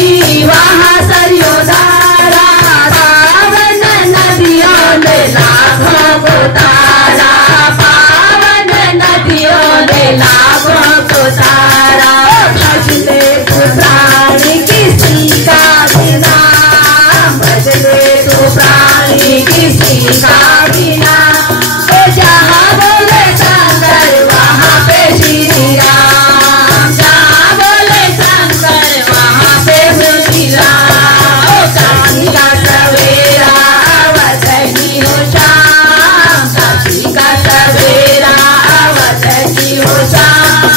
नदी वहाँ सरयू धारा, पावन नदियों ने लाखों को तारा, पावन नदियों ने लाखों को तारा। भजले तो प्राणी किसी का बिना, भजले तो प्राणी किसी का बिना। जहाँ बोले शंकर वहाँ पे श्री राम, जहाँ बोले शंकर वहाँ पे श्री राम। काशी का सवेरा आवत की हो शाम, काशी का सवेरा आवत की हो शाम।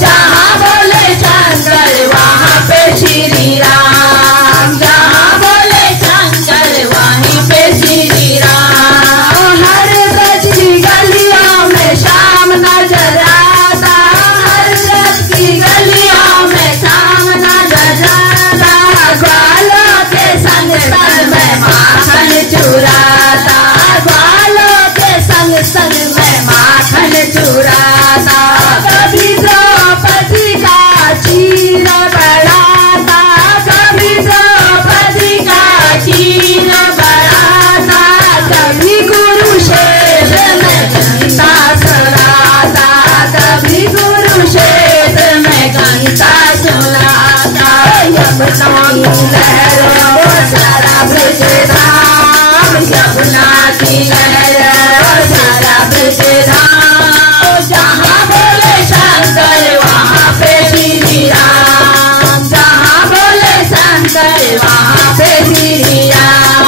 जहाँ बोले शंकर वहाँ पे श्री राम, जहाँ बोले शंकर वहीं पे श्री राम। हर ब्रज की गलियों में शाम नजर आता, हर ब्रज की गलियों में शाम नजर आता। ग्वालों के संग संग में माखन चुराता, ग्वालों के संग संग में माखन चुराता। कभी द्रौपदी का चीर बढ़ाता, कभी द्रौपदी का चीर बढ़ाता। कभी कुरुक्षेत्र में गीता सुनाता, कभी कुरुक्षेत्र में गीता सुनाता। यमुना की लहरों सारा ब्रज धाम, यमुना की लहरों सारा ब्रज धाम। जहाँ बोले शंकर वहाँ पे श्री राम, जहाँ बोले शंकर वहाँ पे श्री राम।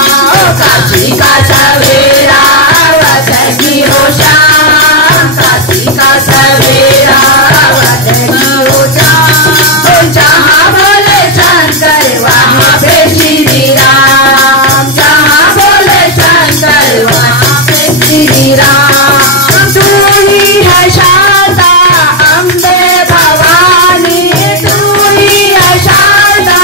काशी का सवेरा आवत की हो शाम, काशी का सवेरा आवत की हो शाम। जहाँ बोले शंकर वहाँ पे श्री राम, जहाँ बोले शंकर वहाँ पे श्री राम। तू ही है शारदा अम्बे भवानी, तू ही है शारदा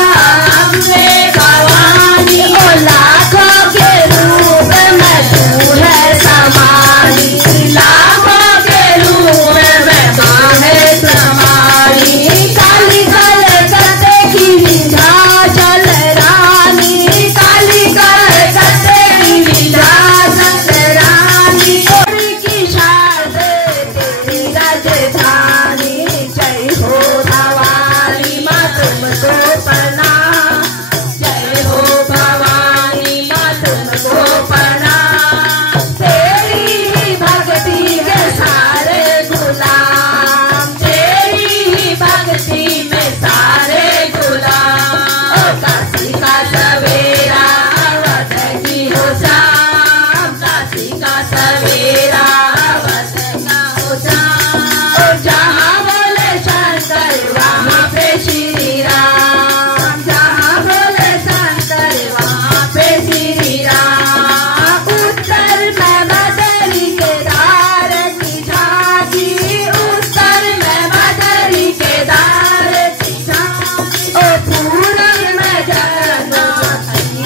अम्बे भवानी। ओ लाखों के रूप में तू है समानी, लाखों के रूप में तू है समानी। काली कलकत्ते की विंध्याचल रानी, काली कलकत्ते की विंध्याचल रानी। की शारदे तेरी राजधानी, जय हो भवानी माँ तुमको प्रणाम, जय हो भवानी माँ तुमको प्रणाम। तेरी ही भक्ति के सारे गुलाम, तेरी ही भक्ति में सारे गुलाम। काशी का सवेरा आवत की हो शाम, काशी का सवेरा आवत का हो शाम। जहाँ बोले शंकर वहाँ पे श्री राम, जहाँ बोले शंकर वहाँ पे श्री राम। उत्तर में बदरी केदार की झांकी, उत्तर में बदरी केदार की झांकी। ओ पूरब में जगन्नाथ की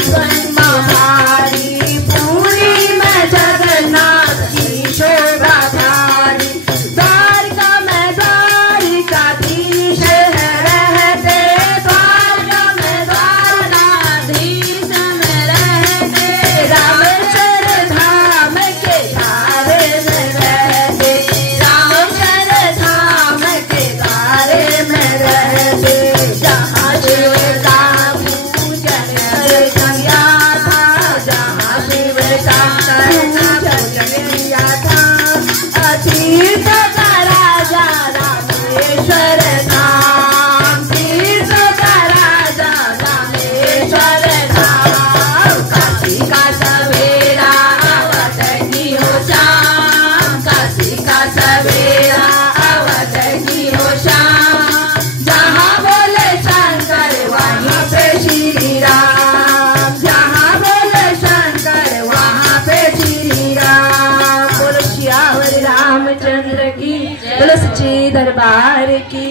महारी, पूरी में जगन्नाथ की शोभा धारी। द्वारका में द्वारिकाधीश है रहते, द्वारका में द्वारकाधीश में रहते। रामेश्वर धाम के धारे में रहते, रामेश्वर धाम के धारे में रहते। जहाँ शिव का पूजन किया था, जहाँ शिव का पूजन किया था। तीर्थ का राजा रामेश्वर धाम, तीर्थ का राजा रामेश्वर धाम। काशी का सवेरा आवत की हो शाम, काशी का सवेरा आवत की हो शाम। जहाँ बोले शंकर वहीं पे श्री राम, जहाँ बोले शंकर वहाँ पे श्री राम। बोलो श्यावर रामचंद्र की, बोलो सच्चे दरबार की।